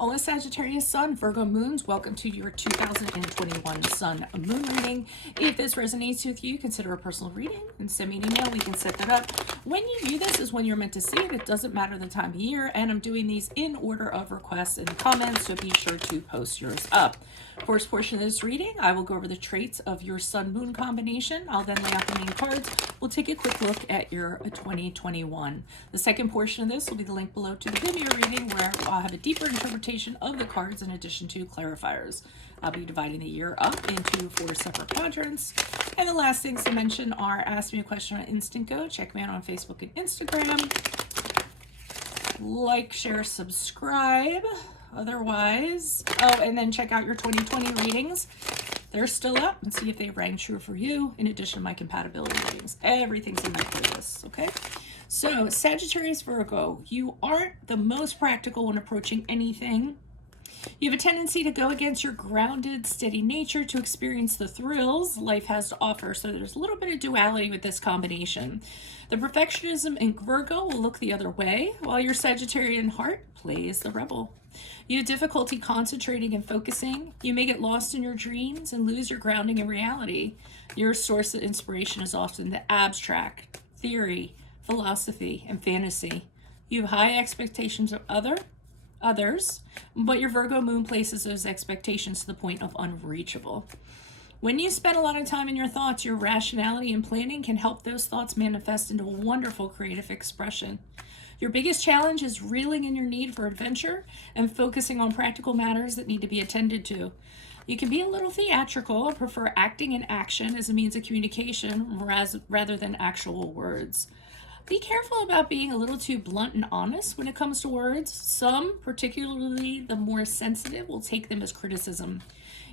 All Sagittarius Sun, Virgo Moons, welcome to your 2021 Sun Moon reading. If this resonates with you, consider a personal reading and send me an email. We can set that up. When you view this is when you're meant to see it. It doesn't matter the time of year, and I'm doing these in order of requests and comments, so be sure to post yours up. First portion of this reading, I will go over the traits of your Sun-Moon combination. I'll then lay out the main cards. We'll take a quick look at your 2021. The second portion of this will be the link below to the VIMEO reading, where I'll have a deeper interpretation of the cards in addition to clarifiers. I'll be dividing the year up into 4 separate quadrants. And the last things to mention are ask me a question on Instant Go. Check me out on Facebook and Instagram. Like, share, subscribe. Otherwise, and then check out your 2020 readings. They're still up, and see if they rang true for you, in addition to my compatibility readings. Everything's in my playlist, okay? So, Sagittarius Virgo, you aren't the most practical when approaching anything. You have a tendency to go against your grounded, steady nature to experience the thrills life has to offer. So there's a little bit of duality with this combination. The perfectionism in Virgo will look the other way, while your Sagittarian heart plays the rebel. You have difficulty concentrating and focusing. You may get lost in your dreams and lose your grounding in reality. Your source of inspiration is often the abstract, theory, philosophy, and fantasy. You have high expectations of others, but your Virgo moon places those expectations to the point of unreachable. When you spend a lot of time in your thoughts, your rationality and planning can help those thoughts manifest into a wonderful creative expression. Your biggest challenge is reeling in your need for adventure and focusing on practical matters that need to be attended to. You can be a little theatrical and prefer acting and action as a means of communication rather than actual words. Be careful about being a little too blunt and honest when it comes to words. Some, particularly the more sensitive, will take them as criticism.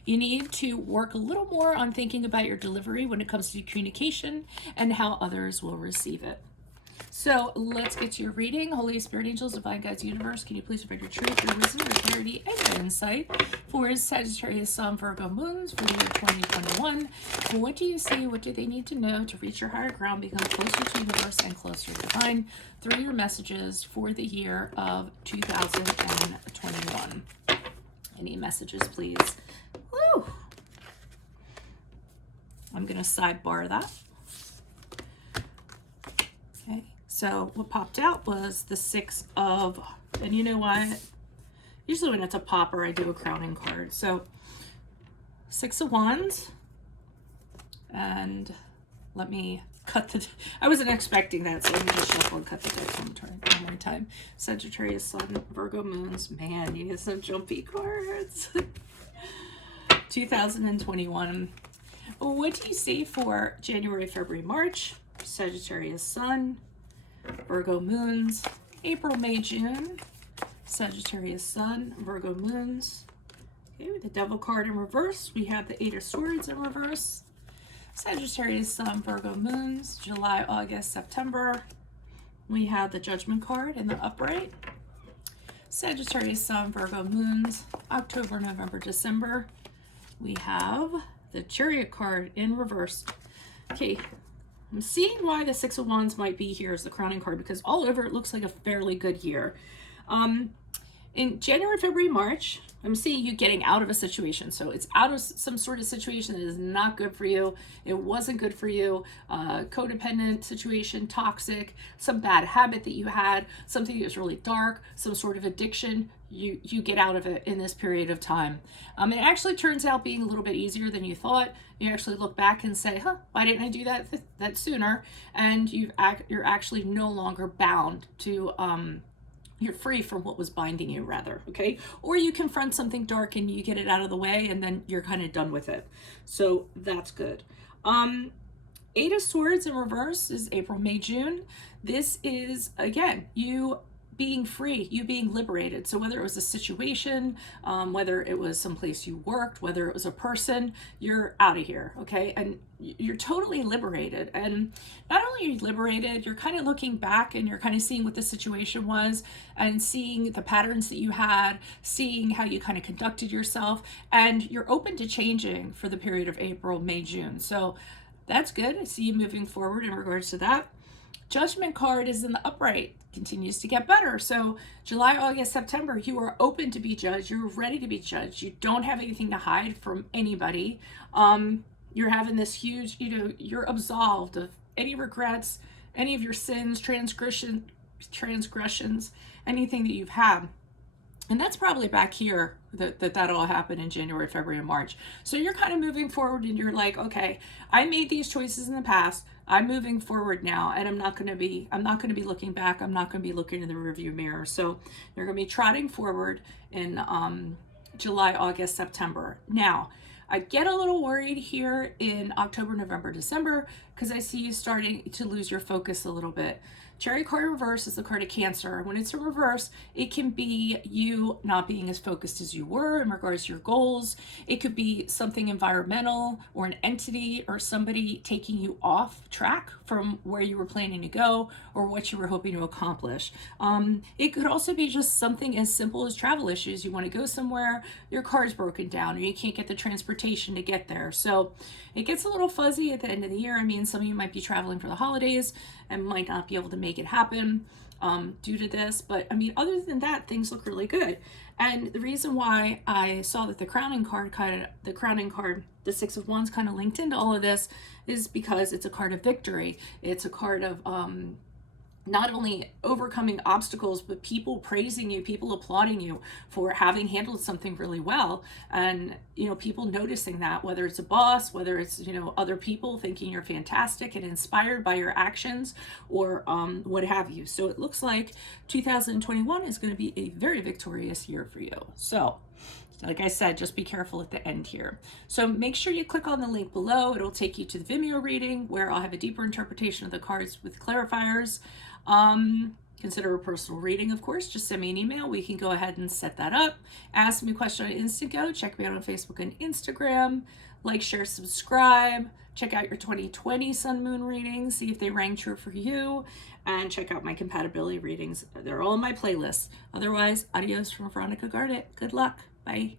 You need to work a little more on thinking about your delivery when it comes to communication and how others will receive it. So let's get to your reading. Holy Spirit, angels, divine guides, universe, can you please provide your truth, your wisdom, your clarity, and your insight for Sagittarius, Sun, Virgo, Moons for the year 2021? What do you see? What do they need to know to reach your higher ground, become closer to universe and closer to divine through your messages for the year of 2021? Any messages, please? Woo! I'm going to sidebar that. Okay. So what popped out was the 6 of, and you know what? Usually when it's a popper, I do a crowning card. So 6 of Wands, and let me cut the, I wasn't expecting that, so let me just shuffle and cut the deck one more time. Sagittarius, Sun, Virgo, Moons. Man, you get some jumpy cards. 2021. What do you see for January, February, March? Sagittarius, Sun, Virgo, Moons. April, May, June. Sagittarius, Sun, Virgo, Moons. Okay, with the Devil card in reverse, we have the 8 of Swords in reverse. Sagittarius, Sun, Virgo, Moons. July, August, September. We have the Judgment card in the upright. Sagittarius, Sun, Virgo, Moons. October, November, December. We have the Chariot card in reverse. Okay, I'm seeing why the 6 of Wands might be here as the crowning card, because all over it looks like a fairly good year. In January, February, March, I'm seeing you getting out of a situation. So it's out of some sort of situation that is not good for you. It wasn't good for you. Codependent situation, toxic, some bad habit that you had, something that was really dark, some sort of addiction. You get out of it in this period of time. It actually turns out being a little bit easier than you thought. You actually look back and say, why didn't I do that sooner? And you're actually no longer bound to, you're free from what was binding you, rather, okay? Or you confront something dark and you get it out of the way, and then you're kind of done with it. So that's good. 8 of Swords in reverse is April, May, June. This is, again, you being free, you being liberated. So whether it was a situation, whether it was someplace you worked, whether it was a person, you're out of here, okay? And you're totally liberated. And not only are you liberated, you're kind of looking back and you're kind of seeing what the situation was and seeing the patterns that you had, seeing how you kind of conducted yourself, and you're open to changing for the period of April, May, June. So that's good. I see you moving forward in regards to that. Judgment card is in the upright, continues to get better. So July, August, September, you are open to be judged. You're ready to be judged. You don't have anything to hide from anybody. You're having this huge, you're absolved of any regrets, any of your sins, transgressions, anything that you've had. And that's probably back here that all happened in January, February, and March. So you're kind of moving forward and you're like, okay, I made these choices in the past. I'm moving forward now, and I'm not going to be looking back. I'm not going to be looking in the rearview mirror. So you're going to be trotting forward in July, August, September. Now, I get a little worried here in October, November, December, because I see you starting to lose your focus a little bit. Chariot card reverse is the card of Cancer. When it's in reverse, it can be you not being as focused as you were in regards to your goals. It could be something environmental or an entity or somebody taking you off track from where you were planning to go or what you were hoping to accomplish. It could also be just something as simple as travel issues. You want to go somewhere, your car's broken down, or you can't get the transportation to get there. So it gets a little fuzzy at the end of the year. I mean, some of you might be traveling for the holidays and might not be able to make it happen due to this. But I mean, other than that, things look really good. And the reason why I saw that the crowning card, the Six of Wands, kind of linked into all of this is because it's a card of victory. It's a card of not only overcoming obstacles, but people praising you, people applauding you for having handled something really well. And, people noticing that, whether it's a boss, whether it's, other people thinking you're fantastic and inspired by your actions or what have you. So it looks like 2021 is going to be a very victorious year for you. So like I said, just be careful at the end here. So make sure you click on the link below. It'll take you to the Vimeo reading where I'll have a deeper interpretation of the cards with clarifiers. Consider a personal reading, of course. Just send me an email. We can go ahead and set that up. Ask me a question on Instago. Check me out on Facebook and Instagram. Like, share, subscribe. Check out your 2020 Sun Moon readings. See if they rang true for you. And check out my compatibility readings. They're all in my playlist. Otherwise, adios from Veronica Garnett. Good luck. Bye.